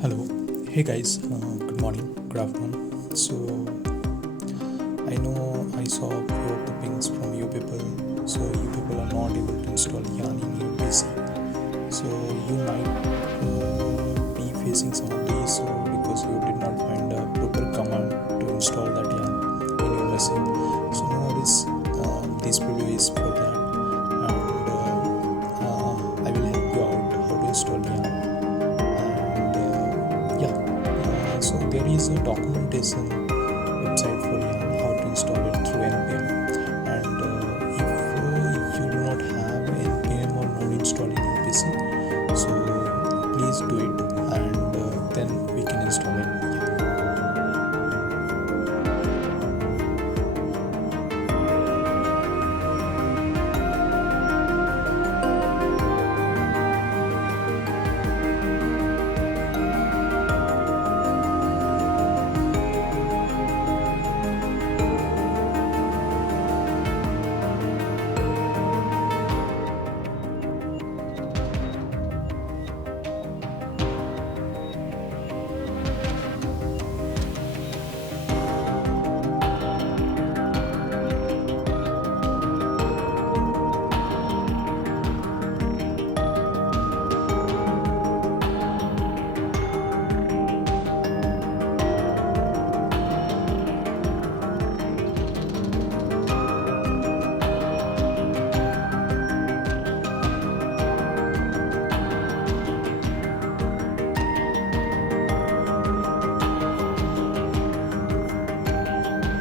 Hello, hey guys, good morning, good afternoon. So, I know I saw a few of the pings from you people. So, you people are not able to install Yarn in your PC. So, you might be facing some of these because you did not find a proper command to install that Yarn in your machine. So, no worries, this video is for that, and I will help you out how to install Yarn. So there is a documentation website for how to install it through npm, and if you do not have npm or not installed in your pc, so please do it, and then we can install it.